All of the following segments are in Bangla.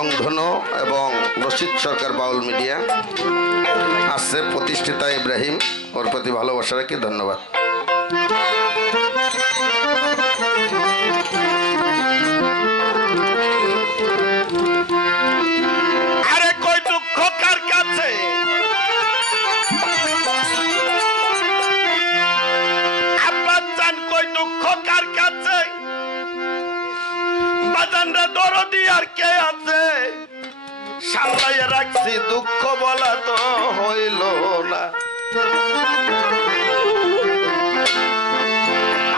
রংধনু এবং রশিদ সরকার বাউল মিডিয়া আসছে প্রতিষ্ঠিতা ইব্রাহিম। ওর প্রতি ভালোবাসা রাখি ধন্যবাদ। সামলাইয়া রাখছি, দুঃখ বলা তো হইল না।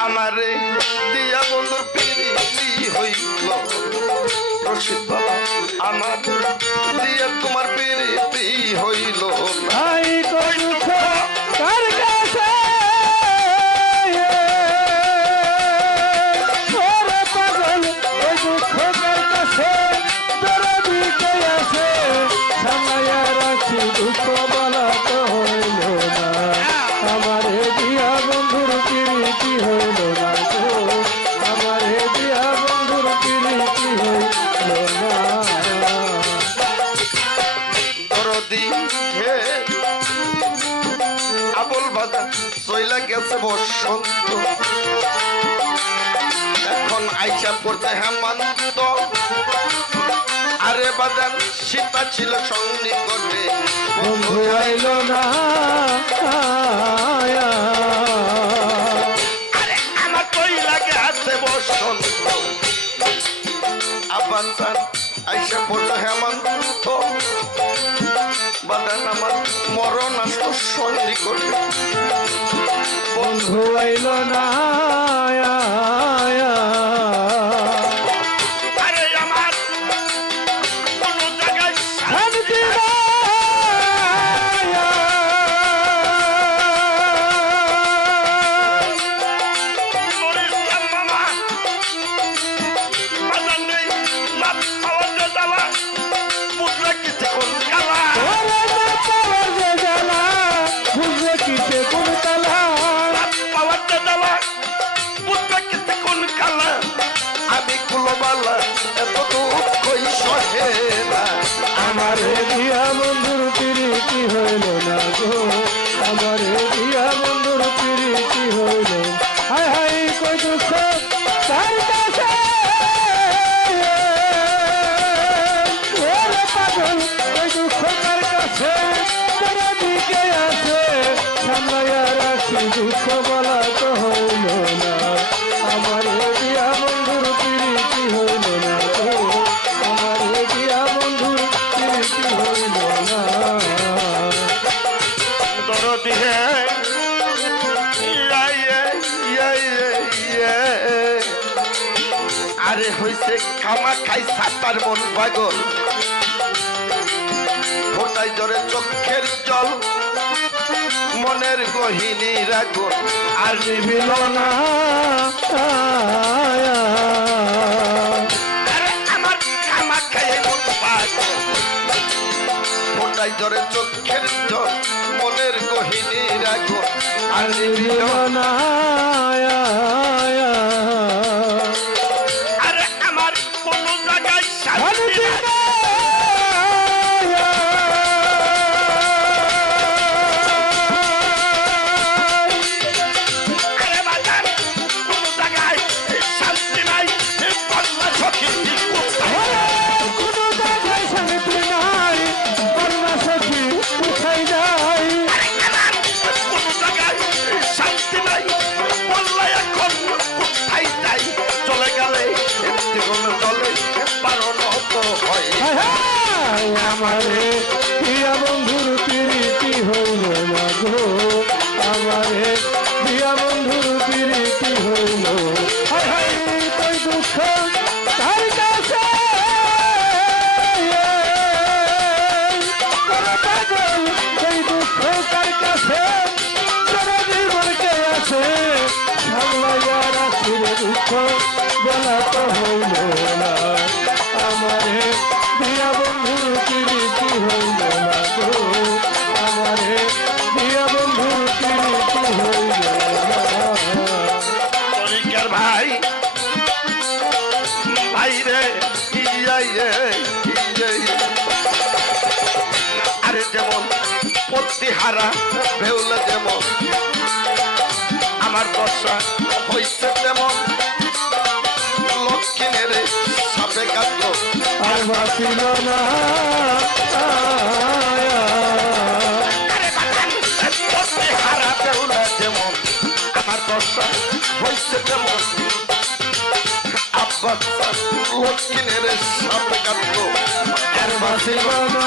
আমারে দিয়া বন্ধুর পিড়ি হইল। আমার দিয়া তোমার পিড়ি হইল না। দুঃখ বলা তো হইল না আমারে দিয়া বন্ধুর প্রীতি হইল না। গো হে। আবুল বাজার চইলা গেছে এখন আইসা পড়তে হেমন্ত। আরে বাজান সীতা ছিল সন্নিকটে। বন্ধু আইল না। আরে আমার কই লাগে আছে বসন্ত। আব্বাস চান আইসা হেমন্ত বাদান আমার মরণ আসলো সন্নিকটে। বন্ধু আইল না আমি কুলবালা এত দুঃখই সহে না? আমারে খামা খাই সাতার মন পাগল ফোটাই জরে চোখের জল মনের গহিনী রাগুন আর নিবিল না। আমার খামা খাইয়ে মন পাগল ফোটাই জরে চোখের জল মনের গহিনী রাগুন আর নিবিল আরে আমারে। প্রিয়া বন্ধুর প্রীতি হইল আমারে। যেমন পত্তিহারা ভেউলে যেমন। আমার বর্ষা হইছে যেমন লক্ষ্মীনের সাপে কাটল আর বাঁচিল হারা ভেউলে যেমন। আমার বর্ষা হইছে যেমন আব্বাসা সাপে কাটল আর বাঁচিল না।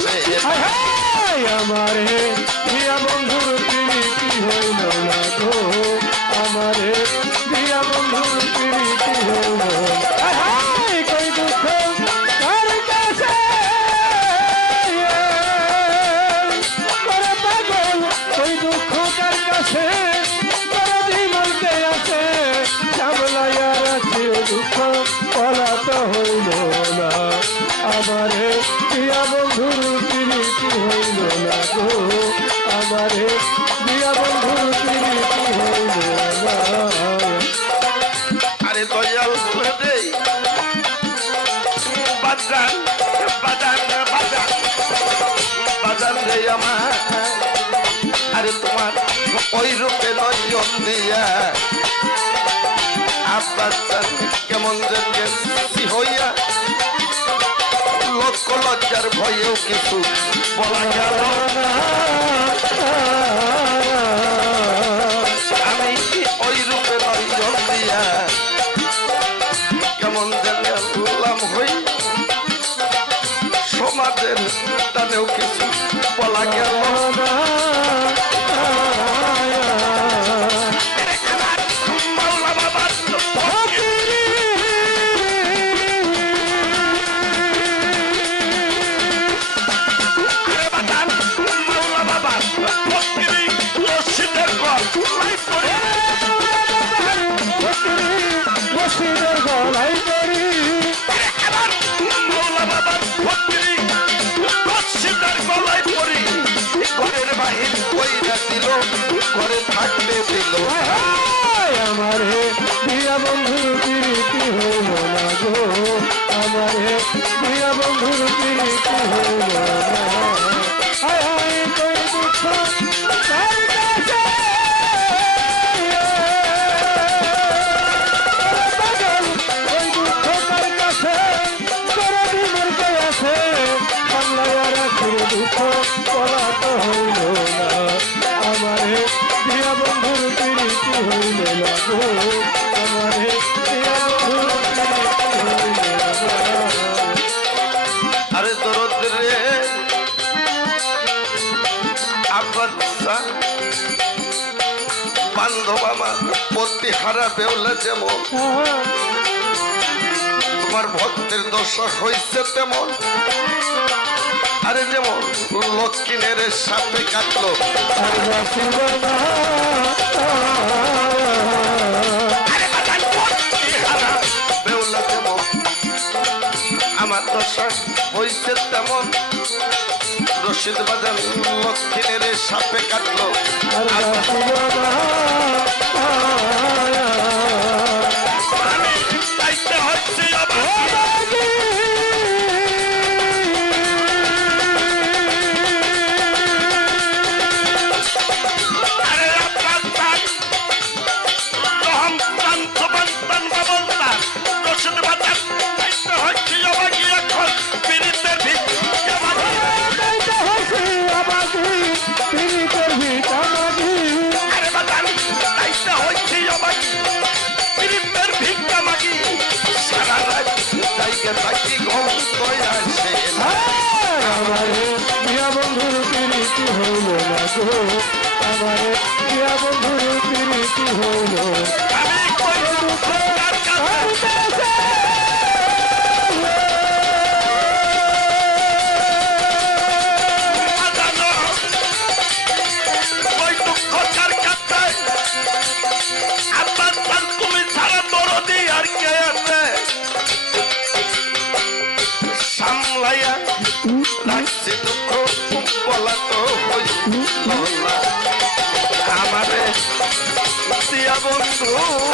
से हाय हमारे আমারে দিয়া বন্ধু প্রীতি হইল আরে দেই। বাজান বাজান বাজান বাজান রে আমার। আরে তোমার ওই রূপে নয়ন দিয়া। আব্বাস কেমন যে লজ্জার ভয়েও কিছু বলা গেল আমি কি ওই রূপে কেমন হই। সমাজের তাদেরও কিছু বলা গেল না। বন্ধুর তীরে বান্ধব আমার পত্তি হারা বেউলা যেমন তোমার ভক্তের দশা হয়েছে তেমন। আরে যেমন লক্ষ্মীনের সাপে কাটলো। আমার দশা হয়েছে তেমন। মুর্শিদ বাদাম মক্ষিনের সাপে কাটলো। লাগছে দুঃখ বলা তো হইল বন্ধু